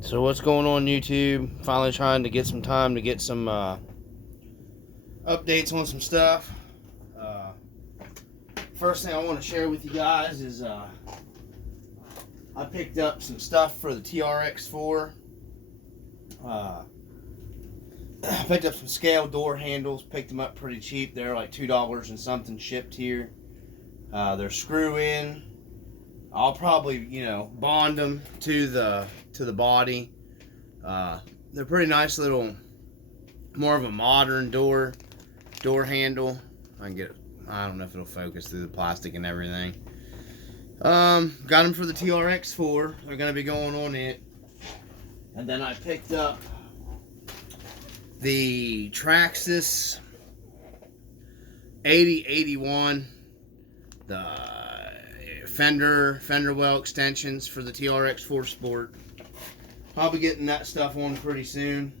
So what's going on YouTube? Finally trying to get some time to get some updates on some stuff. First thing I want to share with you guys is I picked up some stuff for the TRX4. I picked up some scale door handles, picked them up pretty cheap. They're like $2 and something shipped here. They're screw in. I'll probably, bond them to the body. They're pretty nice little, more of a modern door handle. I don't know if it'll focus through the plastic and everything. Got them for the TRX4. They're gonna be going on it. And then I picked up the Traxxas 8081, the fender well extensions for the TRX4 Sport. I'll be getting that stuff on pretty soon.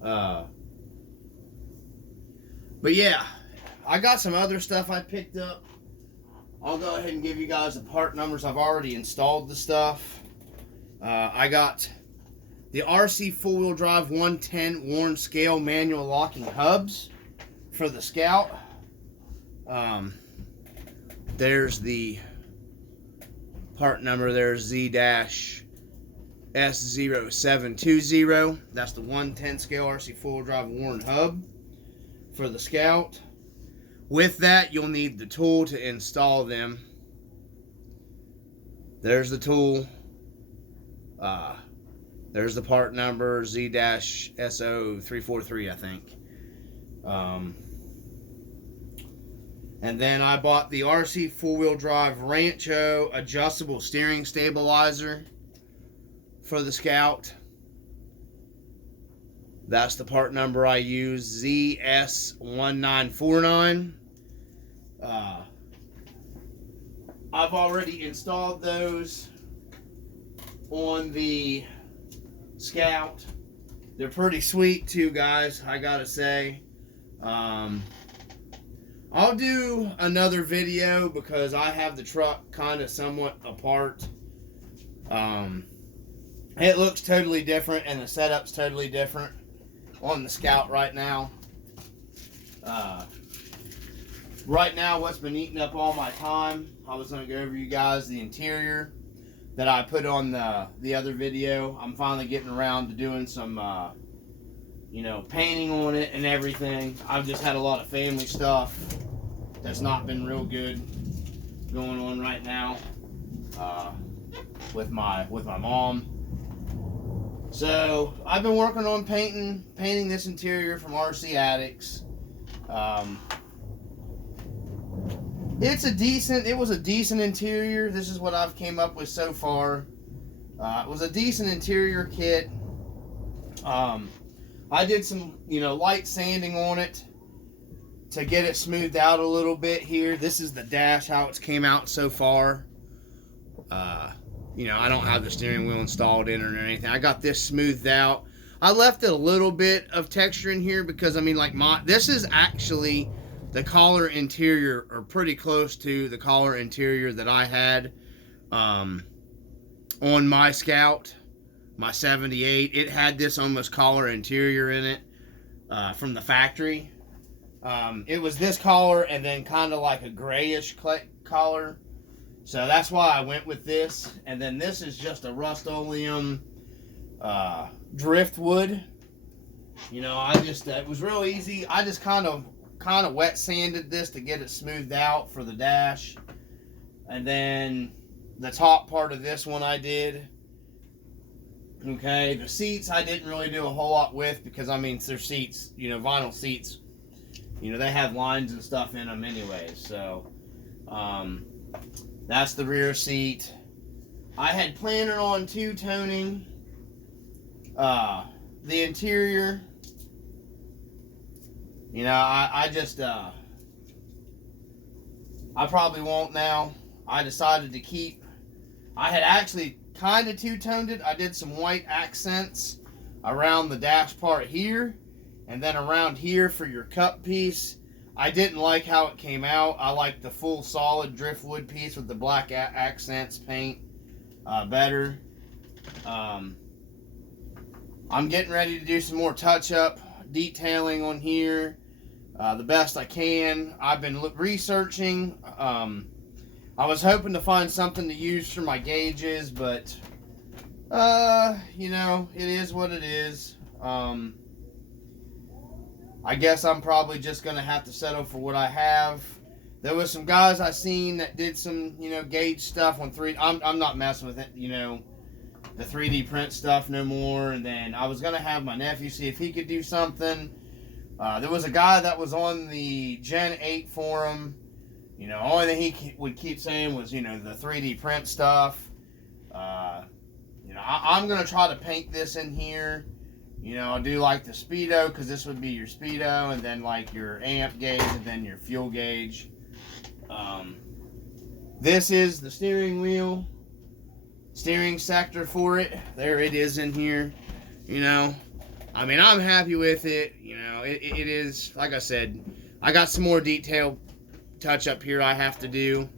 But yeah, I got some other stuff I picked up. I'll go ahead and give you guys the part numbers. I've already installed the stuff. I got the RC four-wheel drive 110 worn scale manual locking hubs for the Scout. There's the part number. There's Z-S0720. That's the 110 scale RC four-wheel drive worn hub for the Scout. With that, you'll need the tool to install them. There's the tool. There's the part number, Z-SO343, I think. And then I bought the RC four-wheel drive Rancho adjustable steering stabilizer for the Scout. That's the part number I use, ZS1949. I've already installed those on the Scout. They're pretty sweet too, guys, I gotta say. I'll do another video because I have the truck kind of somewhat apart. It looks totally different and the setup's totally different on the Scout right now. Right now, what's been eating up all my time, I was going to go over you guys the interior that I put on the other video. I'm finally getting around to doing some, painting on it and everything. I've just had a lot of family stuff that's not been real good going on right now with my mom. So I've been working on painting this interior from RC Addicts. It was a decent interior. This is what I've came up with so far. It was a decent interior kit. I did some, light sanding on it to get it smoothed out a little bit here. This is the dash, how it's came out so far. I don't have the steering wheel installed in it or anything. I got this smoothed out. I left it a little bit of texture in here because, this is actually the collar interior, or pretty close to the collar interior that I had on my Scout, my 78. It had this almost collar interior in it from the factory. It was this collar and then kind of like a grayish collar. So that's why I went with this. And then this is just a Rust-Oleum driftwood. It was real easy. I just kind of wet sanded this to get it smoothed out for the dash. And then the top part of this one I did. Okay, the seats I didn't really do a whole lot with because, they're seats, vinyl seats. They have lines and stuff in them anyways. So, that's the rear seat. I had planned on two-toning the interior. I probably won't now. I decided to keep. I had actually kind of two-toned it. I did some white accents around the dash part here, and then around here for your cup piece. I didn't like how it came out. I like the full solid driftwood piece with the black accents paint better. I'm getting ready to do some more touch-up detailing on here, the best I can. I've been researching. I was hoping to find something to use for my gauges, but you know, it is what it is. I guess I'm probably just gonna have to settle for what I have. There was some guys I seen that did some, you know, gauge stuff on 3D. I'm not messing with it, you know, the 3D print stuff no more. And then I was gonna have my nephew see if he could do something. There was a guy that was on the Gen8 forum. You know, only thing he would keep saying was, you know, the 3D print stuff. You know, I'm gonna try to paint this in here. You know, I'll do like the speedo, because this would be your speedo, and then like your amp gauge, and then your fuel gauge. This is the steering wheel, steering sector for it. There it is in here. You know, I mean, I'm happy with it. You know, it is, like I said, I got some more detail touch up here I have to do.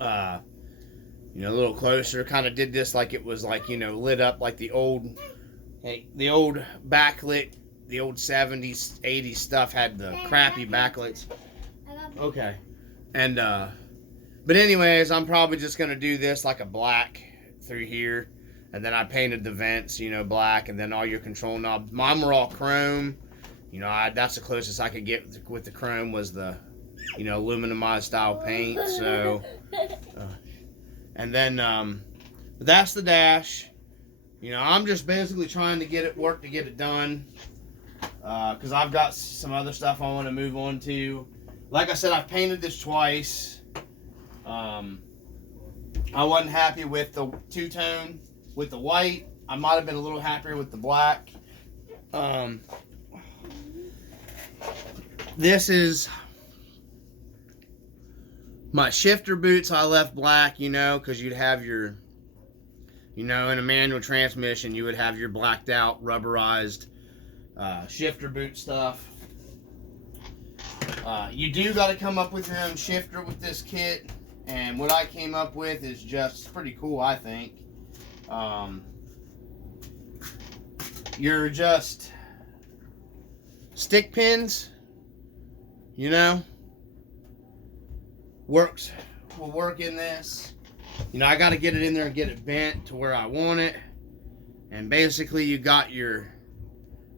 You know, a little closer. Kind of did this like it was like, you know, lit up like the old backlit, the old 70s, 80s stuff had the crappy backlights. Okay. And, but anyways, I'm probably just going to do this like a black through here. And then I painted the vents, you know, black. And then all your control knobs. Mine were all chrome. You know, that's the closest I could get with the chrome was the, you know, aluminumized style paint. So, and then, but that's the dash. You know, I'm just basically trying to get it work to get it done. Because I've got some other stuff I want to move on to. Like I said, I've painted this twice. I wasn't happy with the two-tone with the white. I might have been a little happier with the black. This is my shifter boots. I left black, you know, because you'd have your, you know, in a manual transmission, you would have your blacked out, rubberized shifter boot stuff. You do got to come up with your own shifter with this kit. And what I came up with is just pretty cool, I think. You're just stick pins, you know, will work in this. You know, I got to get it in there and get it bent to where I want it. And basically you got your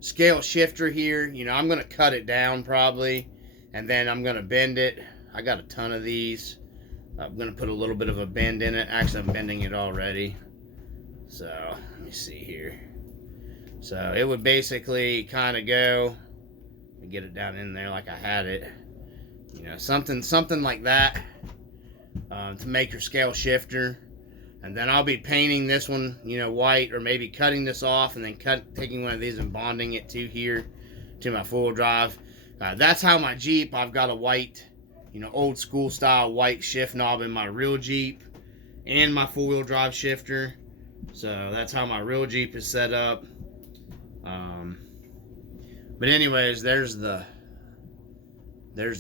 scale shifter here. You know, I'm going to cut it down probably, and then I'm going to bend it. I got a ton of these. I'm going to put a little bit of a bend in it. Actually, I'm bending it already. So, let me see here. So, it would basically kind of go and get it down in there like I had it. You know, something like that to make your scale shifter. And then I'll be painting this one, you know, white, or maybe cutting this off and then taking one of these and bonding it to here, to my four-wheel drive. That's how my Jeep, I've got a white, you know, old school style white shift knob in my real Jeep and my four-wheel drive shifter. So that's how my real Jeep is set up. But anyways, there's the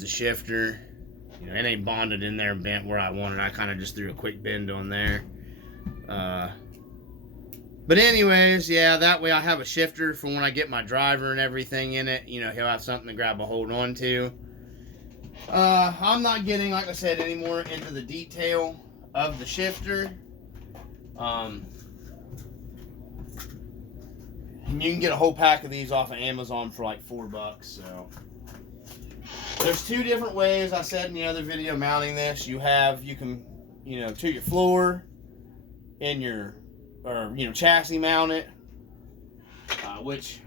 shifter. You know, it ain't bonded in there and bent where I wanted. I kind of just threw a quick bend on there. But anyways, yeah, that way I have a shifter for when I get my driver and everything in it. You know, he'll have something to grab a hold on to. I'm not getting, like I said, any more into the detail of the shifter. You can get a whole pack of these off of Amazon for like $4. So there's two different ways. I said in the other video mounting this. You can, you know, to your floor in your, or, you know, chassis mount it, which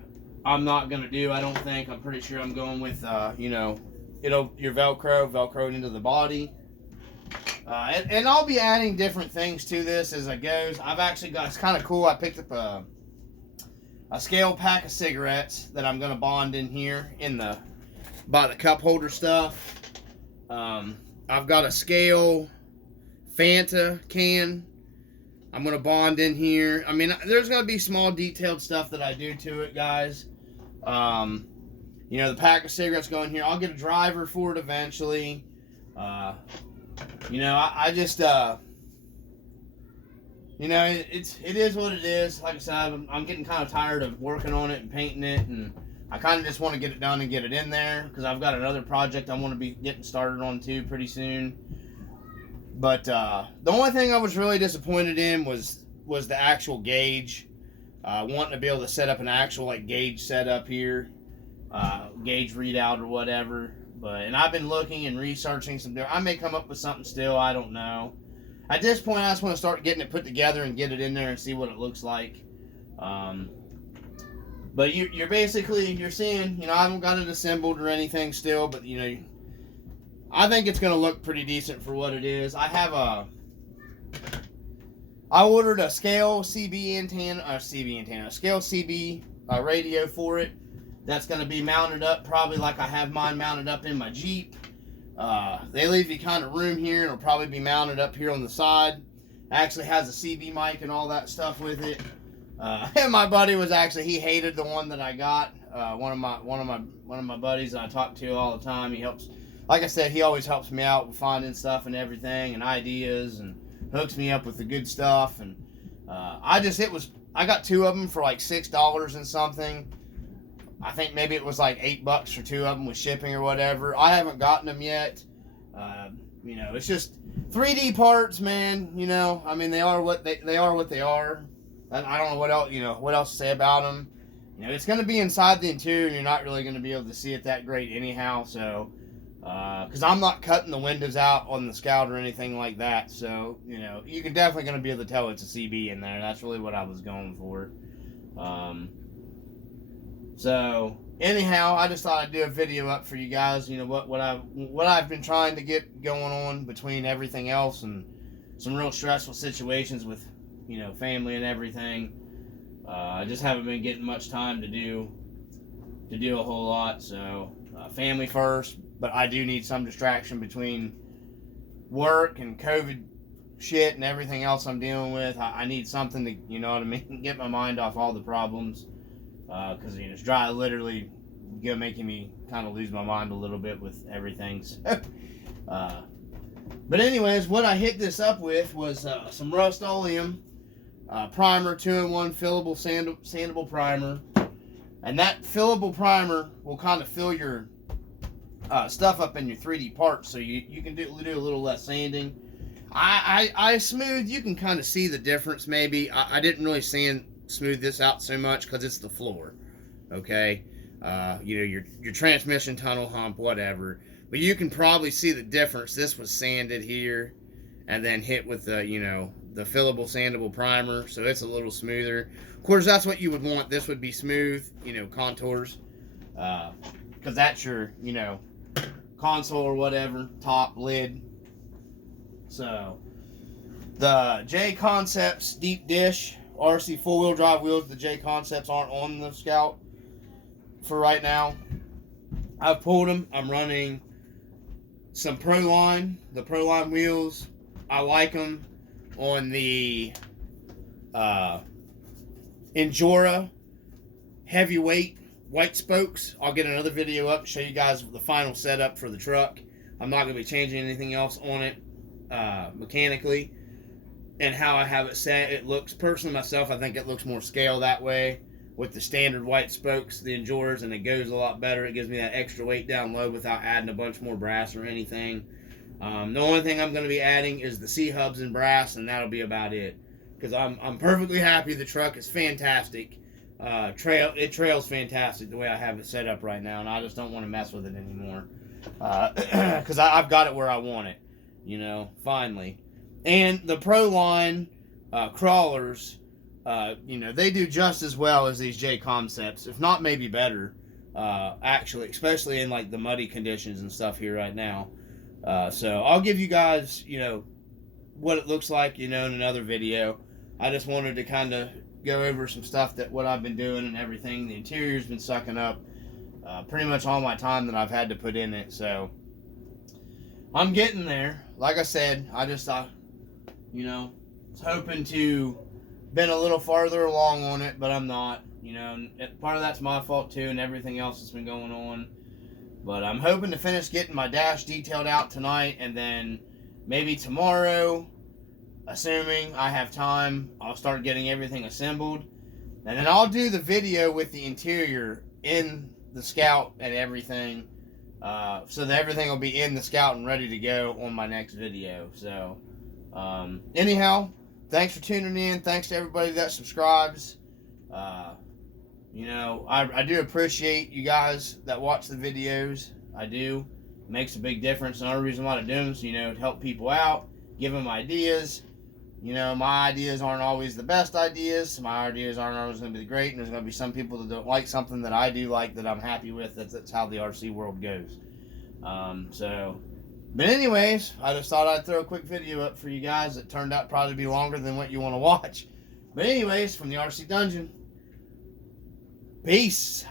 I'm not gonna do. I don't think. I'm pretty sure I'm going with, you know, your Velcro into the body. And I'll be adding different things to this as it goes. I've actually got, it's kind of cool. I picked up a scale pack of cigarettes that I'm gonna bond in here by the cup holder stuff. I've got a scale Fanta can I'm gonna bond in here. I mean, there's gonna be small detailed stuff that I do to it, guys. You know, the pack of cigarettes go in here. I'll get a driver for it eventually. You know, I just it is what it is. Like I said, I'm getting kind of tired of working on it and painting it, and I kind of just want to get it done and get it in there because I've got another project I want to be getting started on too pretty soon. But the only thing I was really disappointed in was the actual gauge. Wanting to be able to set up an actual like gauge setup here, gauge readout or whatever. And I've been looking and researching some. I may come up with something still. I don't know. At this point, I just want to start getting it put together and get it in there and see what it looks like. But you're basically seeing. I haven't got it assembled or anything still, but I think it's going to look pretty decent for what it is. I ordered a scale CB antenna, a scale CB radio for it. That's going to be mounted up probably like I have mine mounted up in my Jeep. They leave you kind of room here. It'll probably be mounted up here on the side. Actually has a CB mic and all that stuff with it. And my buddy he hated the one that I got. One of my buddies that I talk to all the time. He helps, like I said, he always helps me out with finding stuff and everything and ideas and hooks me up with the good stuff. And I got 2 of them for like $6 and something. I think maybe it was like $8 for 2 of them with shipping or whatever. I haven't gotten them yet. It's just 3D parts, man. I mean, they are what they are. I don't know what else to say about them. It's going to be inside the interior, and you're not really going to be able to see it that great anyhow. So, because I'm not cutting the windows out on the Scout or anything like that. So, you can definitely going to be able to tell it's a CB in there. That's really what I was going for. So anyhow, I just thought I'd do a video up for you guys. What I've been trying to get going on between everything else and some real stressful situations with family and everything. I just haven't been getting much time to do a whole lot. So family first, but I do need some distraction between work and COVID shit and everything else I'm dealing with. I need something to get my mind off all the problems. Because it's dry, literally making me kind of lose my mind a little bit with everything. So, but anyways, what I hit this up with was some Rust-Oleum primer, 2-in-1 fillable sandable primer, and that fillable primer will kind of fill your stuff up in your 3D parts, so you can do a little less sanding. I smooth. You can kind of see the difference. Maybe I didn't really smooth this out so much because it's the floor, okay? Your transmission tunnel hump, whatever, but you can probably see the difference. This was sanded here and then hit with the fillable sandable primer, so it's a little smoother. Of course, that's what you would want. This would be smooth, contours, because that's your console or whatever, top lid. So the J Concepts deep dish RC 4-wheel drive wheels, the J Concepts aren't on the Scout for right now. I've pulled them. I'm running some the Proline wheels. I like them on the Endura heavyweight white spokes. I'll get another video up to show you guys the final setup for the truck. I'm not going to be changing anything else on it mechanically. And how I have it set, it looks, personally myself, I think it looks more scale that way with the standard white spokes, the Enduras, and it goes a lot better. It gives me that extra weight down low without adding a bunch more brass or anything. The only thing I'm going to be adding is the C-hubs and brass, and that'll be about it. Because I'm perfectly happy. The truck is fantastic. It trails fantastic the way I have it set up right now, and I just don't want to mess with it anymore. Because I've got it where I want it, finally. And the Proline crawlers, they do just as well as these J Concepts, if not maybe better, actually, especially in like the muddy conditions and stuff here right now. So I'll give you guys, what it looks like, in another video. I just wanted to kind of go over some stuff what I've been doing and everything. The interior's been sucking up pretty much all my time that I've had to put in it, so I'm getting there. Like I said, I just thought, was hoping to been a little farther along on it, but I'm not. Part of that's my fault too, and everything else that's been going on. But I'm hoping to finish getting my dash detailed out tonight, and then maybe tomorrow assuming I have time, I'll start getting everything assembled. And then I'll do the video with the interior in the Scout and everything. So that everything will be in the Scout and ready to go on my next video. So, anyhow, thanks for tuning in. Thanks to everybody that subscribes. You know, I do appreciate you guys that watch the videos. I do. It makes a big difference. Another reason why I do them is, you know, to help people out, give them ideas. You know, my ideas aren't always the best ideas. My ideas aren't always going to be great. And there's going to be some people that don't like something that I do like that I'm happy with. That's how the RC world goes. But anyways, I just thought I'd throw a quick video up for you guys. It turned out probably to be longer than what you want to watch. But anyways, from the RC Dungeon, peace.